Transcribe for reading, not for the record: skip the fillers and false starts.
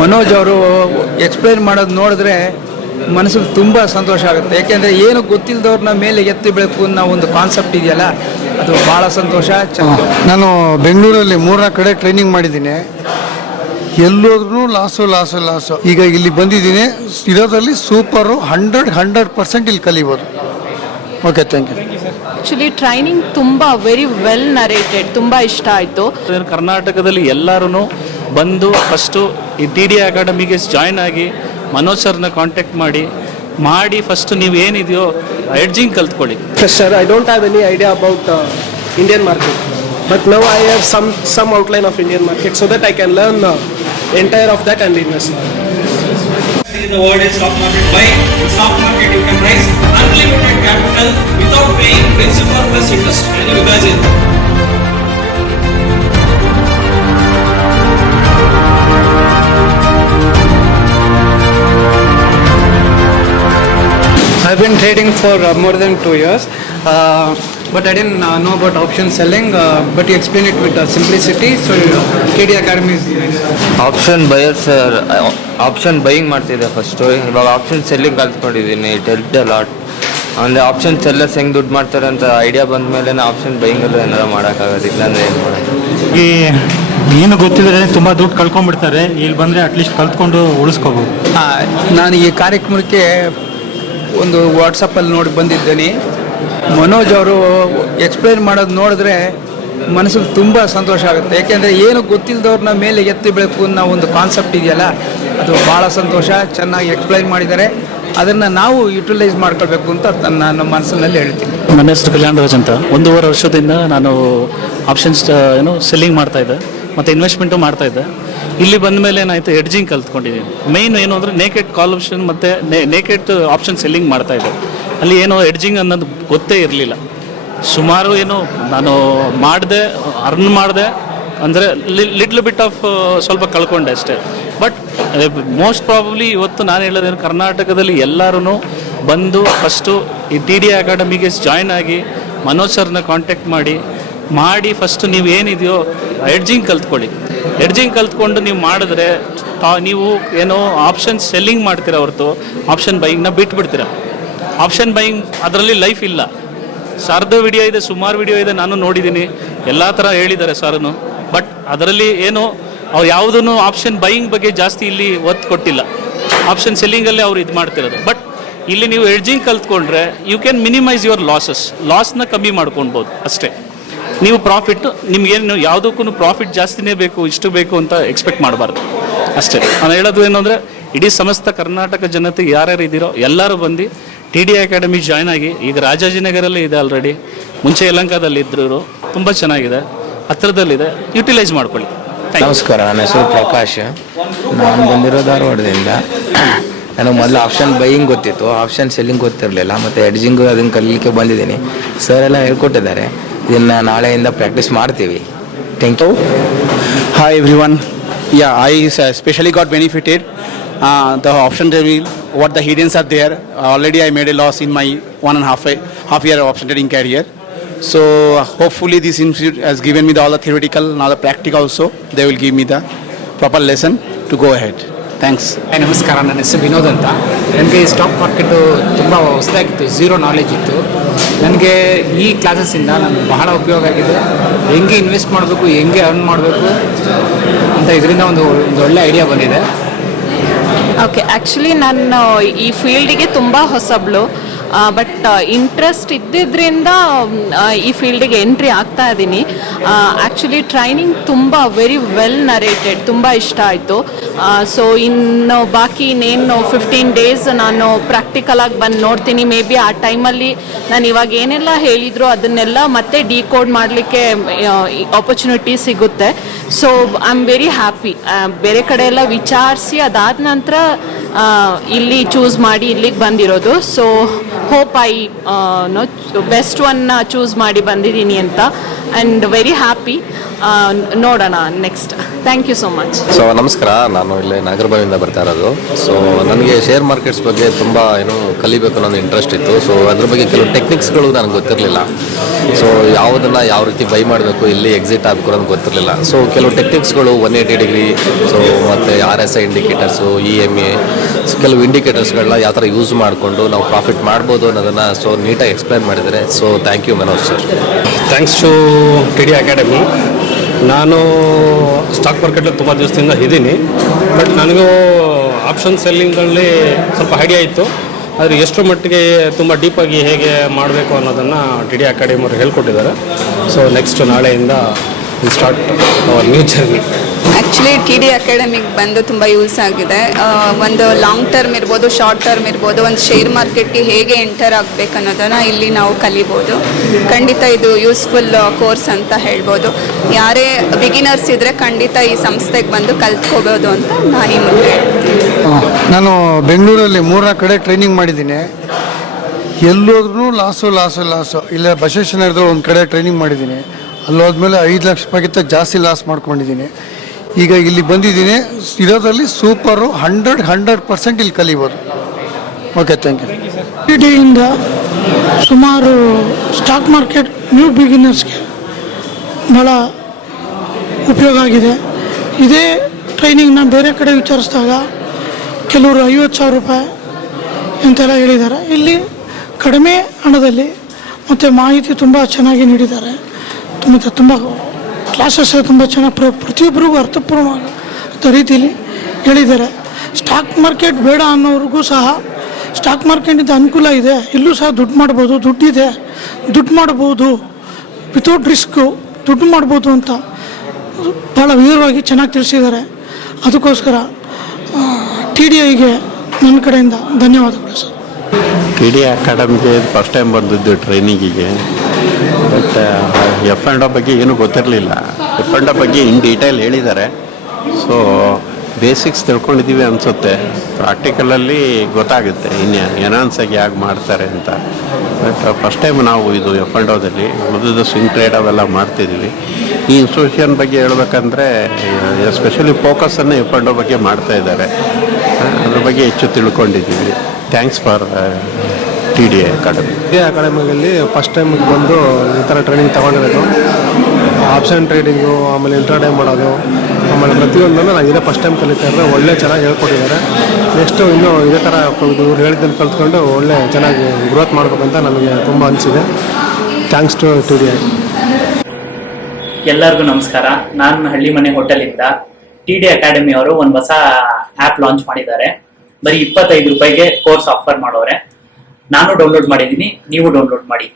ಮನೋಜ್ ಅವರು ಎಕ್ಸ್ಪ್ಲೈನ್ ಮಾಡೋದು ನೋಡಿದ್ರೆ ಮನಸ್ಸಿಗೆ ತುಂಬ ಸಂತೋಷ ಆಗುತ್ತೆ. ಯಾಕೆಂದರೆ ಏನು ಗೊತ್ತಿಲ್ಲದವ್ರನ್ನ ಮೇಲೆ ಎತ್ತಿ ಬೆಳಕು ಅನ್ನೋ ಒಂದು ಕಾನ್ಸೆಪ್ಟ್ ಇದೆಯಲ್ಲ, ಅದು ಭಾಳ ಸಂತೋಷ. ನಾನು ಬೆಂಗಳೂರಲ್ಲಿ 3-4 ಕಡೆ ಟ್ರೈನಿಂಗ್ ಮಾಡಿದ್ದೀನಿ. ಎಲ್ಲೋದ್ರೂ ಲಾಸು. ಈಗ ಇಲ್ಲಿ ಬಂದಿದ್ದೀನಿ, ಇರೋದ್ರಲ್ಲಿ ಸೂಪರು. 100% ಇಲ್ಲಿ ಕಲಿಬೋದು. Okay, thank you. Actually training ತುಂಬ ವೆರಿ ವೆಲ್ ನರೇಟೆಡ್, ತುಂಬ ಇಷ್ಟ ಆಯಿತು. ಕರ್ನಾಟಕದಲ್ಲಿ ಎಲ್ಲರೂ ಬಂದು ಫಸ್ಟು ಈ TIDI ಅಕಾಡೆಮಿಗೆ ಜಾಯ್ನ್ ಆಗಿ ಮನೋಜ್ ಸರ್ನ ಕಾಂಟ್ಯಾಕ್ಟ್ ಮಾಡಿ ಫಸ್ಟ್ ನೀವು ಏನಿದೆಯೋ edging ಕಲ್ತ್ಕೊಳ್ಳಿ. Sir, I don't have any idea about Indian market, but now I have some outline of Indian market so that I can learn entire of that and invest. The word is stock market. Buy in stock market you can raise unlimited capital without paying principal plus interest. And you guys I've been trading for more than 2 years, but I didn't know about option selling, but you explain it with simplicity, so TIDI Academy is nice. Option buyers option buying ಮಾಡ್ತಿದ್ದೆ first. ಇವಾಗ option selling ಕಲ್ತ್ಕೊಂಡಿದ್ದೀನಿ. It helped a lot. ಅಂದರೆ option sellers ಹೆಂಗೆ ದುಡ್ಡು ಮಾಡ್ತಾರೆ ಅಂತ idea ಬಂದ ಮೇಲೆ ಆಪ್ಷನ್ ಬೈಯಿಂಗಲ್ಲೂ ಏನಾರು ಮಾಡೋಕ್ಕಾಗೋದು, ಇಲ್ಲಾಂದರೆ ಏನು ಮಾಡೋದು. ಈ ಏನು ಗೊತ್ತಿದ್ರೆ ತುಂಬ ದುಡ್ಡು ಕಳ್ಕೊಂಡ್ಬಿಡ್ತಾರೆ. ಇಲ್ಲಿ ಬಂದರೆ ಅಟ್ಲೀಸ್ಟ್ ಕಲ್ತ್ಕೊಂಡು ಉಳಿಸ್ಕೋಬೋದು. ನಾನು ಈ ಕಾರ್ಯಕ್ರಮಕ್ಕೆ ಒಂದು ವಾಟ್ಸಪ್ಪಲ್ಲಿ ನೋಡಿ ಬಂದಿದ್ದೇನೆ. ಮನೋಜ್ ಅವರು ಎಕ್ಸ್ಪ್ಲೈನ್ ಮಾಡೋದು ನೋಡಿದ್ರೆ ಮನಸ್ಸಿಗೆ ತುಂಬ ಸಂತೋಷ ಆಗುತ್ತೆ. ಯಾಕೆಂದರೆ ಏನು ಗೊತ್ತಿಲ್ಲದವ್ರನ್ನ ಮೇಲೆ ಎತ್ತಿ ಬೆಳಕು ಅನ್ನೋ ಒಂದು ಕಾನ್ಸೆಪ್ಟ್ ಇದೆಯಲ್ಲ, ಅದು ಭಾಳ ಸಂತೋಷ. ಚೆನ್ನಾಗಿ ಎಕ್ಸ್ಪ್ಲೈನ್ ಮಾಡಿದ್ದಾರೆ. ಅದನ್ನು ನಾವು ಯುಟಿಲೈಸ್ ಮಾಡ್ಕೊಳ್ಬೇಕು ಅಂತ ನನ್ನ ಮನಸ್ಸಿನಲ್ಲಿ ಹೇಳ್ತೀನಿ. ನನ್ನ ಹೆಸರು ಕಲ್ಯಾಣರಾಜ್ ಅಂತ. 1.5 ವರ್ಷದಿಂದ ನಾನು ಆಪ್ಷನ್ಸ್ ಸೆಲ್ಲಿಂಗ್ ಮಾಡ್ತಾಯಿದ್ದೆ ಮತ್ತು ಇನ್ವೆಸ್ಟ್ಮೆಂಟು ಮಾಡ್ತಾಯಿದ್ದೆ. ಇಲ್ಲಿ ಬಂದ ಮೇಲೆ ಏನಾಯಿತು, ಎಡ್ಜಿಂಗ್ ಕಲ್ತ್ಕೊಂಡಿದ್ದೀನಿ. ಮೇಯ್ನ್ ಏನು ಅಂದರೆ ನೇಕೆಡ್ ಕಾಲ್ ಆಪ್ಷನ್ ಮತ್ತು ನೇಕೆಡ್ ಆಪ್ಷನ್ ಸೆಲ್ಲಿಂಗ್ ಮಾಡ್ತಾಯಿದ್ದೆ. ಅಲ್ಲಿ ಏನೋ ಎಡ್ಜಿಂಗ್ ಅನ್ನೋದು ಗೊತ್ತೇ ಇರಲಿಲ್ಲ. ಸುಮಾರು ನಾನು ಮಾಡಿದೆ, ಅರ್ನ್ ಮಾಡಿದೆ ಅಂದರೆ ಲಿಟ್ಲ್ ಬಿಟ್ ಆಫ್ ಸ್ವಲ್ಪ ಕಳ್ಕೊಂಡೆ ಅಷ್ಟೇ. ಬಟ್ ಮೋಸ್ಟ್ ಪ್ರಾಬಬ್ಲಿ ಇವತ್ತು ನಾನು ಹೇಳೋದೇನು, ಕರ್ನಾಟಕದಲ್ಲಿ ಎಲ್ಲರೂ ಬಂದು ಫಸ್ಟು ಈ TIDI ಅಕಾಡೆಮಿಗೆ ಜಾಯ್ನ್ ಆಗಿ ಮನೋಜ್ ಸರ್ನ ಕಾಂಟ್ಯಾಕ್ಟ್ ಮಾಡಿ ಫಸ್ಟು ನೀವು ಏನಿದೆಯೋ ಎಡ್ಜಿಂಗ್ ಕಲ್ತ್ಕೊಳ್ಳಿ. ಎಡ್ಜಿಂಗ್ ಕಲ್ತ್ಕೊಂಡು ನೀವು ಮಾಡಿದ್ರೆ ನೀವು ಏನೋ ಆಪ್ಷನ್ ಸೆಲ್ಲಿಂಗ್ ಮಾಡ್ತೀರ ಹೊರತು ಆಪ್ಷನ್ ಬೈಯಿಂಗ್ನ ಬಿಟ್ಬಿಡ್ತೀರ. ಆಪ್ಷನ್ ಬೈಯಿಂಗ್ ಅದರಲ್ಲಿ ಲೈಫ್ ಇಲ್ಲ. ಸರ್ದು ವಿಡಿಯೋ ಇದೆ, ಸುಮಾರು ವಿಡಿಯೋ ಇದೆ, ನಾನು ನೋಡಿದ್ದೀನಿ. ಎಲ್ಲ ಥರ ಹೇಳಿದ್ದಾರೆ ಸರ್ನು. ಬಟ್ ಅದರಲ್ಲಿ ಏನು ಅವ್ರು ಯಾವುದೂ ಆಪ್ಷನ್ ಬೈಯಿಂಗ್ ಬಗ್ಗೆ ಜಾಸ್ತಿ ಇಲ್ಲಿ ಒತ್ತು ಕೊಟ್ಟಿಲ್ಲ. ಆಪ್ಷನ್ ಸೆಲ್ಲಿಂಗಲ್ಲೇ ಅವ್ರು ಇದು ಮಾಡ್ತಿರೋದು. ಬಟ್ ಇಲ್ಲಿ ನೀವು ಎಡ್ಜಿಂಗ್ ಕಲ್ತ್ಕೊಂಡ್ರೆ ಯು ಕ್ಯಾನ್ ಮಿನಿಮೈಸ್ ಯುವರ್ ಲಾಸ್ನ ಕಮ್ಮಿ ಮಾಡ್ಕೊಳ್ಬೋದು ಅಷ್ಟೇ. ನೀವು ಪ್ರಾಫಿಟ್ ನಿಮ್ಗೇನು ಯಾವುದಕ್ಕೂ ಪ್ರಾಫಿಟ್ ಜಾಸ್ತಿನೇ ಬೇಕು, ಇಷ್ಟು ಬೇಕು ಅಂತ ಎಕ್ಸ್ಪೆಕ್ಟ್ ಮಾಡಬಾರ್ದು ಅಷ್ಟೇ. ನಾನು ಹೇಳೋದು ಏನು ಅಂದರೆ, ಇಡೀ ಸಮಸ್ತ ಕರ್ನಾಟಕ ಜನತೆ ಯಾರ್ಯಾರು ಇದ್ದೀರೋ ಎಲ್ಲರೂ ಬಂದು TIDI ಅಕಾಡೆಮಿ ಜಾಯ್ನ್ ಆಗಿ. ಈಗ ರಾಜಾಜಿನಗರಲ್ಲೇ ಇದೆ ಆಲ್ರೆಡಿ, ಮುಂಚೆ ಯಲಹಂಕದಲ್ಲಿ ಇದ್ದರು. ತುಂಬ ಚೆನ್ನಾಗಿದೆ, ಹತ್ತಿರದಲ್ಲಿದೆ, ಯುಟಿಲೈಸ್ ಮಾಡ್ಕೊಳ್ಳಿ. ನಮಸ್ಕಾರ, ನನ್ನ ಹೆಸರು ಪ್ರಕಾಶ್. ನಾನು ಬಂದಿರೋ ಧಾರವಾಡದಿಂದ. ನನಗೆ ಮೊದಲು ಆಪ್ಷನ್ ಬೈಯಿಂಗ್ ಗೊತ್ತಿತ್ತು, ಆಪ್ಷನ್ ಸೆಲ್ಲಿಂಗ್ ಗೊತ್ತಿರಲಿಲ್ಲ. ಮತ್ತು ಎಡ್ಜಿಂಗು ಅದನ್ನು ಕಲೀಲಿಕ್ಕೆ ಬಂದಿದ್ದೀನಿ. ಸರ್ ಎಲ್ಲ ಹೇಳ್ಕೊಟ್ಟಿದ್ದಾರೆ. ಇದನ್ನು ನಾಳೆಯಿಂದ ಪ್ರಾಕ್ಟೀಸ್ ಮಾಡ್ತೀವಿ. Thank you. Hi everyone. Yeah, I especially got benefited. The option reveal what the hiddens are there. Already I made a loss in my 1.5 year option trading career. So hopefully this institute has given me all the theoretical, now the practical also. They will give me the proper lesson to go ahead. Thanks. ನಮಸ್ಕಾರ, ನನ್ನ ಹೆಸರು ವಿನೋದ್ ಅಂತ. ನನಗೆ stock market ತುಂಬ ಹೊಸದಾಗಿತ್ತು, zero knowledge ಇತ್ತು. ನನಗೆ ಈ ಕ್ಲಾಸಸ್ಸಿಂದ ನನಗೆ ಬಹಳ ಉಪಯೋಗ ಆಗಿದೆ. ಹೆಂಗೆ ಇನ್ವೆಸ್ಟ್ ಮಾಡಬೇಕು, ಹೆಂಗೆ ಅರ್ನ್ ಮಾಡಬೇಕು ಅಂತ ಇದರಿಂದ ಒಂದು ಒಳ್ಳೆ ಐಡಿಯಾ ಬಂದಿದೆ. ಓಕೆ, ಆ್ಯಕ್ಚುಲಿ ನಾನು ಈ ಫೀಲ್ಡಿಗೆ ತುಂಬ ಹೊಸಬ್ಳು. ಬಟ್ ಇಂಟ್ರೆಸ್ಟ್ ಇದ್ದಿದ್ದರಿಂದ ಈ ಫೀಲ್ಡಿಗೆ ಎಂಟ್ರಿ ಆಗ್ತಾ ಇದ್ದೀನಿ. ಆ್ಯಕ್ಚುಲಿ ಟ್ರೈನಿಂಗ್ ತುಂಬ ವೆರಿ ವೆಲ್ ನರೇಟೆಡ್, ತುಂಬ ಇಷ್ಟ ಆಯಿತು. ಸೊ ಇನ್ನು ಬಾಕಿ ಇನ್ನೇನು 15 ಡೇಸ್ ನಾನು ಪ್ರಾಕ್ಟಿಕಲಾಗಿ ಬಂದು ನೋಡ್ತೀನಿ. ಮೇ ಬಿ ಆ ಟೈಮಲ್ಲಿ ನಾನು ಇವಾಗ ಏನೆಲ್ಲ ಹೇಳಿದ್ರು ಅದನ್ನೆಲ್ಲ ಮತ್ತೆ ಡಿಕೋಡ್ ಮಾಡಲಿಕ್ಕೆ ಆಪರ್ಚುನಿಟಿ ಸಿಗುತ್ತೆ. So I am very happy. ಬೇರೆ ಕಡೆ ಎಲ್ಲ ವಿಚಾರಿಸಿ ಅದಾದ ನಂತರ ಇಲ್ಲಿ ಚೂಸ್ ಮಾಡಿ ಇಲ್ಲಿಗೆ ಬಂದಿರೋದು. ಸೊ ಹೋಪ್ ಐ ಬೆಸ್ಟ್ ಒನ್ನ ಚೂಸ್ ಮಾಡಿ ಬಂದಿದ್ದೀನಿ ಅಂತ. And very happy. ನೋಡೋಣ next. Thank you so much. So ನಮಸ್ಕಾರ, ನಾನು ಇಲ್ಲಿ ನಾಗರಬಾವಿಯಿಂದ ಬರ್ತಾ ಇರೋದು. ಸೊ ನನಗೆ ಶೇರ್ ಮಾರ್ಕೆಟ್ಸ್ ಬಗ್ಗೆ ತುಂಬ ಕಲಿಬೇಕು ಅನ್ನೋ ಇಂಟ್ರೆಸ್ಟ್ ಇತ್ತು. ಸೊ ಅದ್ರ ಬಗ್ಗೆ ಕೆಲವು ಟೆಕ್ನಿಕ್ಸ್ಗಳು ನನಗೆ ಗೊತ್ತಿರಲಿಲ್ಲ. ಸೊ ಯಾವುದನ್ನು ಯಾವ ರೀತಿ ಬೈ ಮಾಡಬೇಕು, ಇಲ್ಲಿ ಎಕ್ಸಿಟ್ ಆಗಬೇಕು ಅನ್ನೋದು ಗೊತ್ತಿರಲಿಲ್ಲ. ಸೊ ಕೆಲವು ಟೆಕ್ನಿಕ್ಸ್ಗಳು 180 ಡಿಗ್ರಿ, ಸೊ ಮತ್ತು RSI ಇಂಡಿಕೇಟರ್ಸು, EMA, ಕೆಲವು ಇಂಡಿಕೇಟರ್ಸ್ಗಳನ್ನ ಯಾವ ಥರ ಯೂಸ್ ಮಾಡಿಕೊಂಡು ನಾವು ಪ್ರಾಫಿಟ್ ಮಾಡ್ಬೋದು ಅನ್ನೋದನ್ನು ಸೊ ನೀಟಾಗಿ ಎಕ್ಸ್ಪ್ಲೈನ್ ಮಾಡಿದ್ದಾರೆ. So thank you Manoj sir. Thanks to TIDI Academy. ನಾನು ಸ್ಟಾಕ್ ಮಾರ್ಕೆಟಲ್ಲಿ ತುಂಬ ದಿವಸದಿಂದ ಇದ್ದೀನಿ, ಬಟ್ ನನಗೂ ಆಪ್ಷನ್ ಸೆಲ್ಲಿಂಗಲ್ಲಿ ಸ್ವಲ್ಪ ಐಡಿಯಾ ಇತ್ತು. ಆದರೆ ಎಷ್ಟರ ಮಟ್ಟಿಗೆ ತುಂಬ ಡೀಪಾಗಿ ಹೇಗೆ ಮಾಡಬೇಕು ಅನ್ನೋದನ್ನು TIDI Academy ಅವರು ಹೇಳ್ಕೊಟ್ಟಿದ್ದಾರೆ. ಸೊ ನೆಕ್ಸ್ಟ್ ನಾಳೆಯಿಂದ start our new journey. Actually TIDI ಅಕಾಡೆಮಿಗೆ ಬಂದು ತುಂಬ ಯೂಸ್ ಆಗಿದೆ. ಒಂದು ಲಾಂಗ್ ಟರ್ಮ್ ಇರ್ಬೋದು, ಶಾರ್ಟ್ ಟರ್ಮ್ ಇರ್ಬೋದು, ಒಂದು ಶೇರ್ ಮಾರ್ಕೆಟ್ಗೆ ಹೇಗೆ ಎಂಟರ್ ಆಗಬೇಕು ಅನ್ನೋದನ್ನು ಇಲ್ಲಿ ನಾವು ಕಲಿಬೋದು. ಖಂಡಿತ ಇದು ಯೂಸ್ಫುಲ್ ಕೋರ್ಸ್ ಅಂತ ಹೇಳ್ಬೋದು. ಯಾರೇ ಬಿಗಿನರ್ಸ್ ಇದ್ದರೆ ಖಂಡಿತ ಈ ಸಂಸ್ಥೆಗೆ ಬಂದು ಕಲ್ತ್ಕೋಬೋದು ಅಂತ ನಾನು ಈ ಮುಂದೆ ಹೇಳ್ತೀನಿ. ನಾನು ಬೆಂಗಳೂರಲ್ಲಿ 3 ಕಡೆ ಟ್ರೈನಿಂಗ್ ಮಾಡಿದ್ದೀನಿ. ಎಲ್ಲೋದ್ರೂ ಲಾಸು. ಇಲ್ಲ ಬಸವೇಶ್ವರದಲ್ಲಿ ಒಂದು ಕಡೆ ಟ್ರೈನಿಂಗ್ ಮಾಡಿದ್ದೀನಿ. ಅಲ್ಲೋದ್ಮೇಲೆ 5 ಲಕ್ಷ ರೂಪಾಯಿಗಿಂತ ಜಾಸ್ತಿ ಲಾಸ್ ಮಾಡ್ಕೊಂಡಿದ್ದೀನಿ. ಈಗ ಇಲ್ಲಿ ಬಂದಿದ್ದೀನಿ. ಇರೋದ್ರಲ್ಲಿ ಸೂಪರು 100% ಇಲ್ಲಿ ಕಲಿಬೋದು. Okay, thank you. TIDIಯಿಂದ ಸುಮಾರು ಸ್ಟಾಕ್ ಮಾರ್ಕೆಟ್ ನ್ಯೂ ಬಿಗಿನರ್ಸ್ಗೆ ಭಾಳ ಉಪಯೋಗ ಆಗಿದೆ. ಇದೇ ಟ್ರೈನಿಂಗ್ನ ಬೇರೆ ಕಡೆ ವಿಚಾರಿಸಿದಾಗ ಕೆಲವರು 50,000 ರೂಪಾಯಿ ಅಂತೆಲ್ಲ ಹೇಳಿದ್ದಾರೆ. ಇಲ್ಲಿ ಕಡಿಮೆ ಹಣದಲ್ಲಿ ಮತ್ತು ಮಾಹಿತಿ ತುಂಬ ಚೆನ್ನಾಗಿ ನೀಡಿದ್ದಾರೆ. ತುಂಬ ಕ್ಲಾಸಸ್ ತುಂಬ ಚೆನ್ನಾಗಿ ಪ್ರತಿಯೊಬ್ಬರಿಗೂ ಅರ್ಥಪೂರ್ಣವಾದ ರೀತಿಯಲ್ಲಿ ಹೇಳಿದ್ದಾರೆ. ಸ್ಟಾಕ್ ಮಾರ್ಕೆಟ್ ಬೇಡ ಅನ್ನೋರಿಗೂ ಸಹ ಸ್ಟಾಕ್ ಮಾರ್ಕೆಟಿಂದ ಅನುಕೂಲ ಇದೆ. ಇಲ್ಲೂ ಸಹ ದುಡ್ಡು ಮಾಡ್ಬೋದು, ದುಡ್ಡಿದೆ, ದುಡ್ಡು ಮಾಡ್ಬೋದು, ವಿತೌಟ್ ರಿಸ್ಕು ದುಡ್ಡು ಮಾಡ್ಬೋದು ಅಂತ ಭಾಳ ವಿವರವಾಗಿ ಚೆನ್ನಾಗಿ ತಿಳಿಸಿದ್ದಾರೆ. ಅದಕ್ಕೋಸ್ಕರ TIDIಗೆ ನನ್ನ ಕಡೆಯಿಂದ ಧನ್ಯವಾದಗಳು ಸರ್. TIDI ಅಕಾಡೆಮಿಗೆ ಫಸ್ಟ್ ಟೈಮ್ ಬಂದಿದ್ದು ಟ್ರೈನಿಂಗಿಗೆ. ಬಟ್ F&O ಬಗ್ಗೆ ಏನೂ ಗೊತ್ತಿರಲಿಲ್ಲ. F&O ಬಗ್ಗೆ ಇನ್ ಡೀಟೇಲ್ ಹೇಳಿದ್ದಾರೆ. ಸೊ ಬೇಸಿಕ್ಸ್ ತಿಳ್ಕೊಂಡಿದ್ದೀವಿ ಅನಿಸುತ್ತೆ. ಪ್ರಾಕ್ಟಿಕಲಲ್ಲಿ ಗೊತ್ತಾಗುತ್ತೆ ಇನ್ನು ಎನಾನ್ಸಾಗಿ ಹೇಗೆ ಮಾಡ್ತಾರೆ ಅಂತ. ಬಟ್ ಫಸ್ಟ್ ಟೈಮ್ ನಾವು ಇದು F&Oದಲ್ಲಿ ಮೊದಲು ಸ್ವಿಂಗ್ ಟ್ರೇಡ್ ಅವೆಲ್ಲ ಮಾಡ್ತಿದ್ದೀವಿ. ಈ ಇನ್ಸ್ಟಿಟ್ಯೂಷನ್ ಬಗ್ಗೆ ಹೇಳ್ಬೇಕಂದ್ರೆ ಎಸ್ಪೆಷಲಿ ಫೋಕಸನ್ನು F&O ಬಗ್ಗೆ ಮಾಡ್ತಾ ಇದ್ದಾರೆ. ಅದ್ರ ಬಗ್ಗೆ ಹೆಚ್ಚು ತಿಳ್ಕೊಂಡಿದ್ದೀವಿ. ಥ್ಯಾಂಕ್ಸ್ ಫಾರ್ TIDI ಅಕಾಡೆಮಿಯಲ್ಲಿ ಫಸ್ಟ್ ಟೈಮ್ ಬಂದು ಈ ಥರ ಟ್ರೈನಿಂಗ್ ತೊಗೊಂಡಿರೋದು. ಆಪ್ಷನ್ ಟ್ರೇಡಿಂಗು, ಆಮೇಲೆ ಇಂಟ್ರಾಡೇ ಮಾಡೋದು, ಆಮೇಲೆ ಪ್ರತಿಯೊಂದನ್ನು ನಾನು ಇದೇ ಫಸ್ಟ್ ಟೈಮ್ ಕಲಿತಾ ಇದ್ದರೆ ಒಳ್ಳೆ ಚೆನ್ನಾಗಿ ಹೇಳ್ಕೊಟ್ಟಿದ್ದಾರೆ. ನೆಕ್ಸ್ಟು ಇನ್ನೂ ಇದೇ ಥರ ಇವ್ರು ಹೇಳಿದ್ದನ್ನು ಕಲ್ತ್ಕೊಂಡು ಒಳ್ಳೆ ಚೆನ್ನಾಗಿ ಗ್ರೋತ್ ಮಾಡಬೇಕಂತ ನನಗೆ ತುಂಬ ಅನಿಸಿದೆ. Thanks to TIDI. ಎಲ್ಲರಿಗೂ ನಮಸ್ಕಾರ. ನಾನು ಹಳ್ಳಿಮನೆ ಹೋಟೆಲಿಂದ. TIDI ಅಕಾಡೆಮಿ ಅವರು ಒಂದು ಹೊಸ ಆ್ಯಪ್ ಲಾಂಚ್ ಮಾಡಿದ್ದಾರೆ. ಬರೀ 25 ರೂಪಾಯಿಗೆ ಕೋರ್ಸ್ ಆಫರ್ ಮಾಡೋರೆ. ನಾನು ಡೌನ್ಲೋಡ್ ಮಾಡಿದ್ದೀನಿ, ನೀವು ಡೌನ್ಲೋಡ್ ಮಾಡಿ.